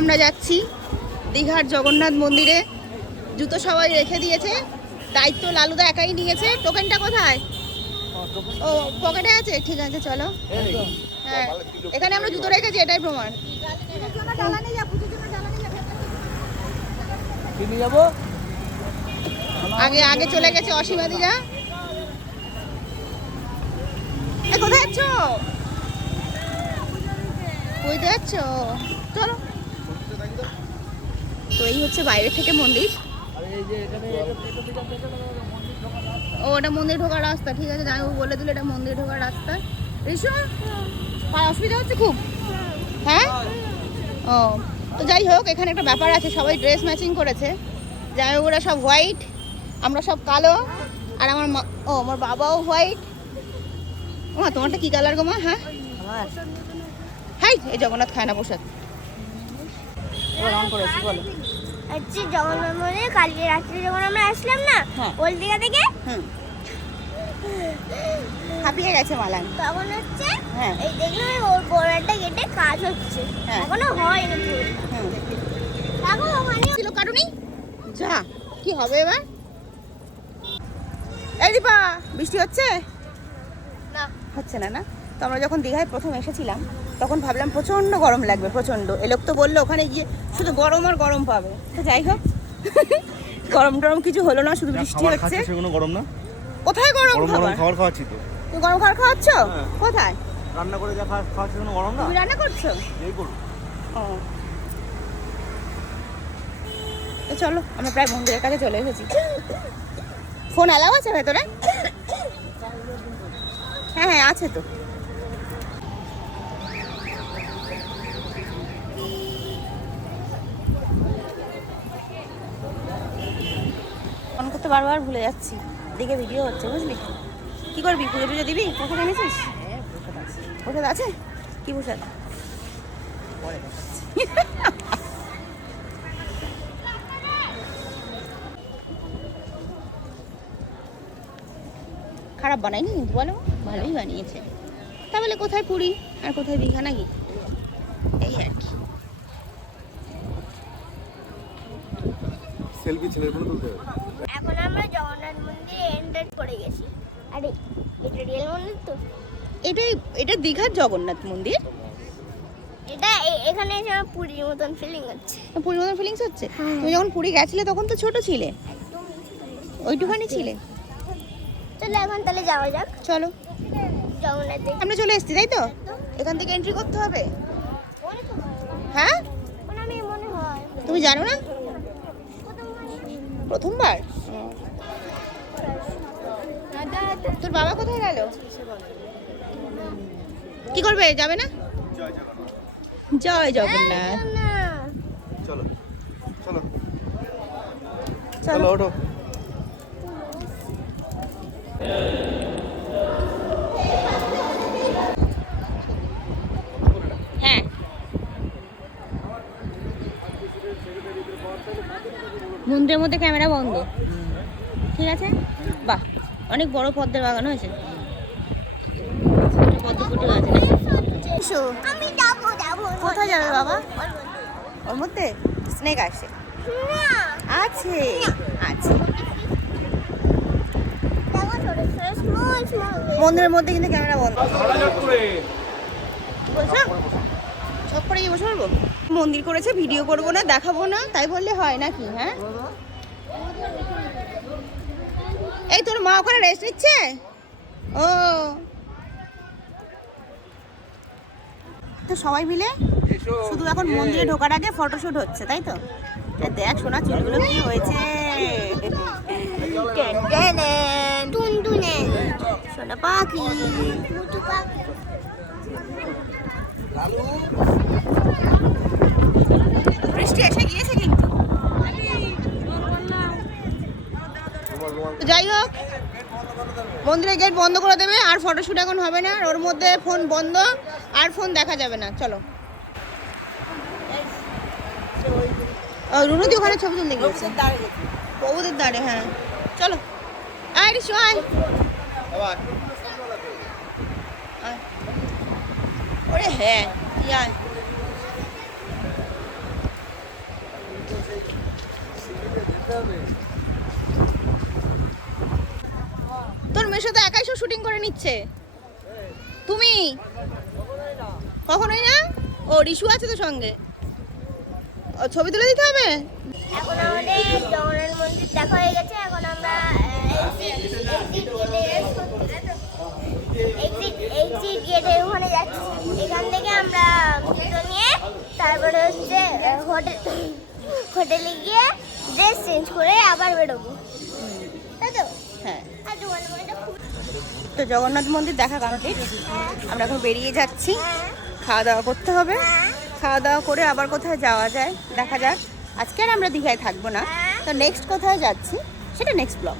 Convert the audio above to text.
আমরা যাচ্ছি দীঘার জগন্নাথ মন্দিরে। জুতো সবাই রেখে দিয়েছে। দায়িত্ব লালুদা একাই নিয়েছে। টোকেনটা কোথায়? ও, পকেটে আছে? ঠিক আছে, চলো। হ্যাঁ এখানে আমরা জুতো রেখেছি, এটাই প্রমাণ। আগে আগে চলে গেছে অসীমাদিরা কোথায় যাচ্ছ? বুঝতে যাচ্ছ? চলো। তো এই হচ্ছে বাইরে থেকে মন্দির। আর এই যে এখানে এটা- এটা থেকে একটা এখানে মন্দির ঢোকার রাস্তা। ও ওটা মন্দির ঢোকার রাস্তা ঠিক আছে জামাইবাবু বলে দিল এটা মন্দির ঢোকার রাস্তা। ঋষু পায়ে অসুবিধা হচ্ছে খুব? হ্যাঁ? ও তো যাই হোক এখানে একটা ব্যাপার আছে সবাই ড্রেস ম্যাচিং করেছে। জামাইবাবুরা সব হোয়াইট আমরা সব কালো আর আমার মা ও আমার বাবাও হোয়াইট ও মা তোমারটা কি কালার গো মা? হ্যাঁ? হাই এই জগন্নাথ খায় না পোশাক রং করেছি বলো। হচ্ছে জগন্নাথ মন্দিরে কালকে রাত্রে যখন আমরা আসলাম না হ্যাঁ। ওল দিঘা থেকে? হাঁপিয়ে গেছে মালান। তখন হচ্ছে হ্যাঁ। এই দেখলাম ওর গেটে কাজ হচ্ছে। হ্যাঁ। এখনও পুরো হুম। ওখানে ছিল যা কি হবে এবার? এই দীপা বৃষ্টি হচ্ছে? না। হচ্ছে না না? তো আমরা যখন দীঘায় প্রথম এসেছিলাম তখন ভাবলাম প্রচণ্ড গরম লাগবে প্রচণ্ড। এ লোক তো বলল ওখানে গিয়ে শুধু গরম আর গরম পাবে। তো যাই হোক গরম টরম কিছু হলো না শুধু বৃষ্টি হচ্ছে। গরম না। কোথায় গরম খাবার? খাবার খাওয়াচ্ছি তো। তুমি গরম খাবার খাওয়াচ্ছ? হ্যাঁ। কোথায়? রান্না করে যা খাওয়াচ্ছি গরম না? তুমি রান্না করছ? এই করুন। ও। তো চলো আমরা প্রায় মন্দিরের কাছে চলে এসেছি। ফোন অ্যালাউ আছে ভেতরে? হ্যাঁ হ্যাঁ আছে তো। করতে বারবার ভুলে যাচ্ছি। দিকে ভিডিও হচ্ছে, বুঝলি? কি করবি? পুজো টুজো দিবি? প্রসাদ এনেছিস? প্রসাদ আছে। কি প্রসাদ? খারাপ বানায়নি? কিন্তু বলো। ভালোই বানিয়েছে। তাহলে কোথায় পুরী? আর কোথায় দীঘা নাকি? এই আর সেলফি ছেলের ফোনে তুলতে হবে? এখন আমরা জগন্নাথ মন্দিরে এন্টার করে গেছি। আরে এটা রিয়েল মন্দির তো? এটাই এটা দীঘার জগন্নাথ মন্দির? এটা এখানে এসে আমার পুরীর মতন ফিলিং হচ্ছে। পুরীর মতন ফিলিংস হচ্ছে? হ্যাঁ। তুমি যখন পুরী গেছিলে তখন তো ছোট ছিলে? একদম ওইটুখানি ছিলে? চলো এখন তাহলে যাওয়া যাক। চলো। জগন্নাথ আমরা চলে এসেছি তাই তো? এখান থেকে এন্ট্রি করতে হবে? হয়। তুমি জানো না? প্রথমবার? তোর বাবা কোথায় গেল? কি করবে? যাবে না? জয় জগন্নাথ। চলো চলো। চলো। ওঠো। মন্দিরের মধ্যে ক্যামেরা বন্ধ। ঠিক আছে? বাহ অনেক বড় পদ্মের বাগান হয়েছে। পদ্ম ফুটে আছে যাব যাব। কোথায় যাবে বাবা? ওর মধ্যে স্নেক আসে। আছে। আছে। মন্দিরের মধ্যে কিন্তু ক্যামেরা বন্ধ। সব করে গিয়ে বসে পড়ব? মন্দির করেছে ভিডিও করব না দেখাবো না তাই বললে হয় নাকি হ্যাঁ? এই তোর মা ওখানে রেস্ট নিচ্ছে? ও। তো সবাই মিলে শুধু এখন মন্দিরে ঢোকার আগে ফটোশুট হচ্ছে তাই তো? দেখ সোনা চুলগুলো কি হয়েছে। সোনা পাখি। পাখি। বৃষ্টি এসে গিয়েছে কিন্তু। যাই হোক, মন্দিরের গেট বন্ধ করে দেবে, আর ফটোশুট এখন হবে না ওর মধ্যে ফোন বন্ধ, আর ফোন দেখা যাবে না, চলো। রুনুদি ওখানে ছবি তুলতে গিয়েছে? প্রভুদের দাঁড়ে হ্যাঁ। চলো। আয়, রিশু, আয়। ওরে হ্যাঁ আয় যেতে হবে তোর মেশো তো একাই সব শুটিং করে নিচ্ছে। তুমি? কখনোই না? ও, রিশু আছে তো সঙ্গে। ছবি তুলে দিতে হবে? এখন আমাদের জগন্নাথ মন্দির দেখা হয়ে গেছে, এখন আমরা এক্সিট গেটে ওখানে যাচ্ছি। এখান থেকে আমরা নিয়ে, তারপরে হচ্ছে হোটেল হোটেলে গিয়ে ড্রেস চেঞ্জ করে আবার বেরোবো। তাই তো? হ্যাঁ। জগন্নাথ তো জগন্নাথ মন্দির দেখা কমপ্লিট হ্যাঁ। আমরা এখন বেরিয়ে যাচ্ছি। হ্যাঁ। খাওয়া দাওয়া করতে হবে। হ্যাঁ। খাওয়া দাওয়া করে আবার কোথায় যাওয়া যায় দেখা যাক। আজকে আর আমরা দীঘায় থাকব না। তো নেক্সট কোথায় যাচ্ছি সেটা নেক্সট ব্লগ